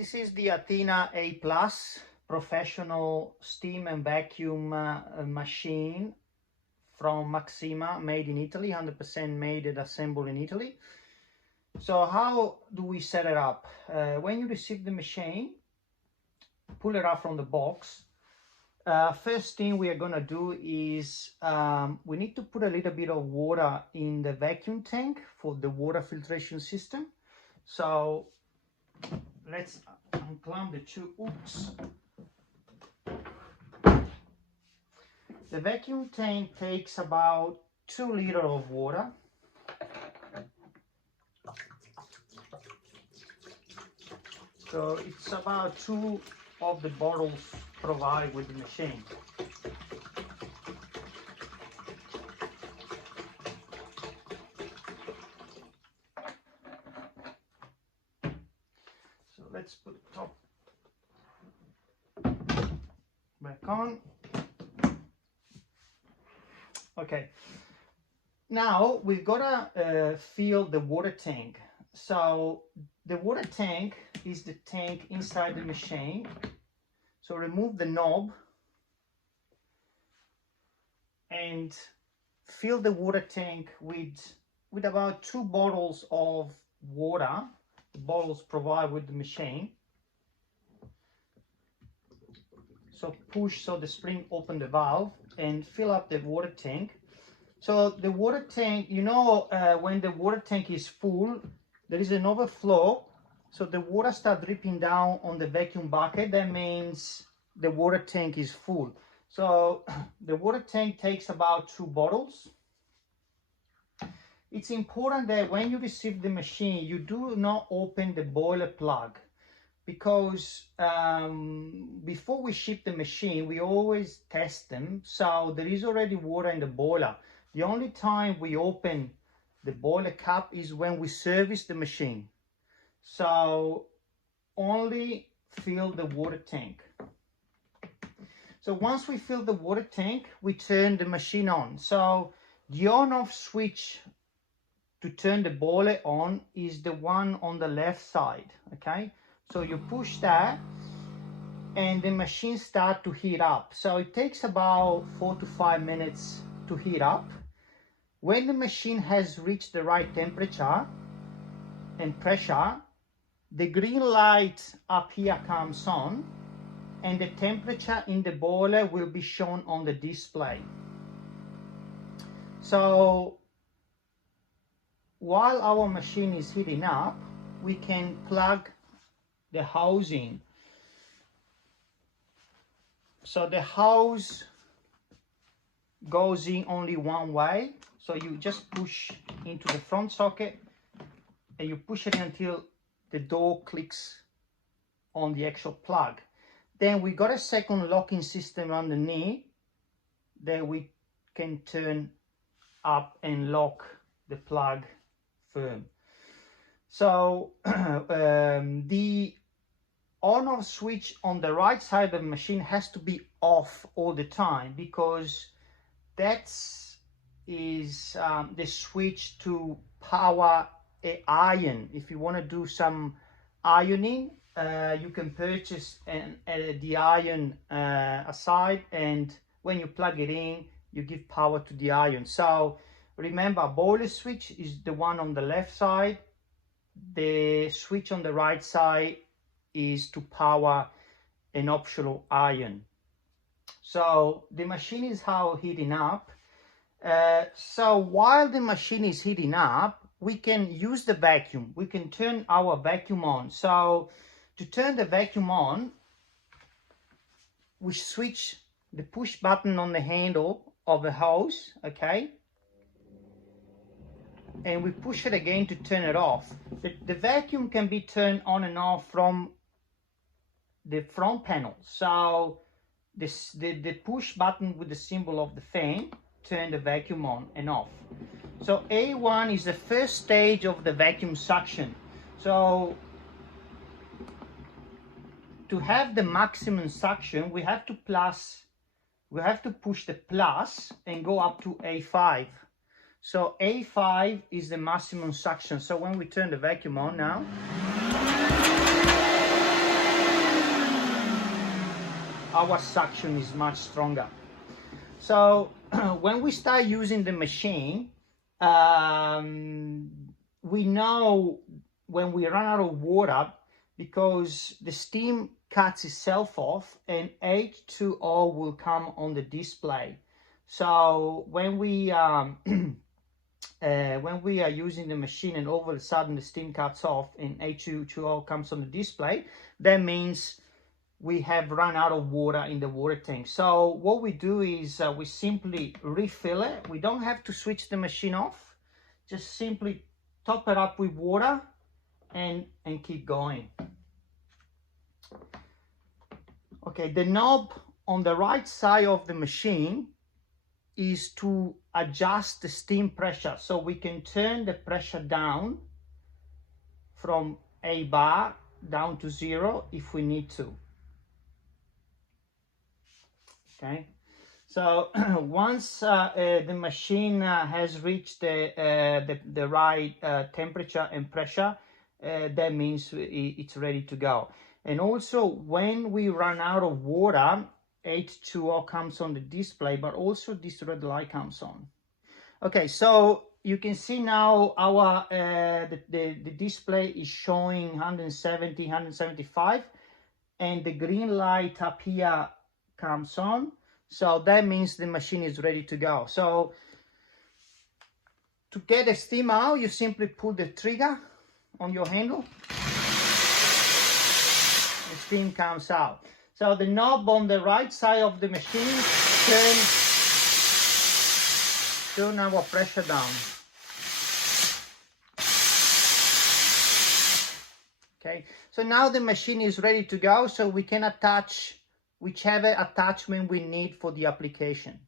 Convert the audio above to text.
This is the Athena A Plus professional steam and vacuum machine from Maxima, made in Italy, 100% made and assembled in Italy. So how do we set it up? When you receive the machine, pull it out from the box. First thing we are going to do is we need to put a little bit of water in the vacuum tank for the water filtration system. So let's unclamp the two hooks. The vacuum tank takes about 2 liters of water. So it's about 2 of the bottles provided with the machine. So let's put the top back on. Okay, now we've got to fill the water tank. So the water tank is the tank inside the machine. So remove the knob and fill the water tank with about 2 bottles of water. The bottles provided with the machine. So push so the spring open the valve and fill up the water tank. So the water tank, you know, when the water tank is full, there is an overflow. So the water starts dripping down on the vacuum bucket. That means the water tank is full. So the water tank takes about 2 bottles. It's important that when you receive the machine, you do not open the boiler plug, because before we ship the machine, we always test them. So there is already water in the boiler. The only time we open the boiler cap is when we service the machine. So only fill the water tank. So once we fill the water tank, we turn the machine on. So the on-off switch to turn the boiler on is the one on the left side, okay? So you push that and the machine starts to heat up. So it takes about 4 to 5 minutes to heat up. When the machine has reached the right temperature and pressure, the green light up here comes on and the temperature in the boiler will be shown on the display. So while our machine is heating up, we can plug the housing. So the hose goes in only one way. So you just push into the front socket and you push it until the door clicks on the actual plug. Then we got a second locking system underneath that we can turn up and lock the plug firm. So the on-off switch on the right side of the machine has to be off all the time, because that's the switch to power an iron. If you want to do some ironing, you can purchase the iron aside, and when you plug it in, you give power to the iron. So remember, boiler switch is the one on the left side. The switch on the right side is to power an optional iron. So the machine is now heating up. So while the machine is heating up, we can use the vacuum. We can turn our vacuum on. So to turn the vacuum on, we switch the push button on the handle of the hose, okay? And we push it again to turn it off. The vacuum can be turned on and off from the front panel. So the push button with the symbol of the fan turn the vacuum on and off. So A1 is the first stage of the vacuum suction. So to have the maximum suction, we have to push the plus and go up to A5. So A5 is the maximum suction. So when we turn the vacuum on now, our suction is much stronger. So when we start using the machine, we know when we run out of water, because the steam cuts itself off and H2O will come on the display. So when we are using the machine and all of a sudden the steam cuts off and H2O comes on the display, that means we have run out of water in the water tank. So what we do is we simply refill it. We don't have to switch the machine off. Just simply top it up with water and keep going. Okay, the knob on the right side of the machine is to adjust the steam pressure. So we can turn the pressure down from A bar down to 0 if we need to. Okay, so once the machine has reached the right temperature and pressure, that means it's ready to go. And also when we run out of water, H2O comes on the display, but also this red light comes on. Okay, so you can see now our the display is showing 170, 175, and the green light up here comes on. So that means the machine is ready to go. So to get the steam out, you simply pull the trigger on your handle. The steam comes out. So the knob on the right side of the machine turn our pressure down. Okay, so now the machine is ready to go, so we can attach whichever attachment we need for the application.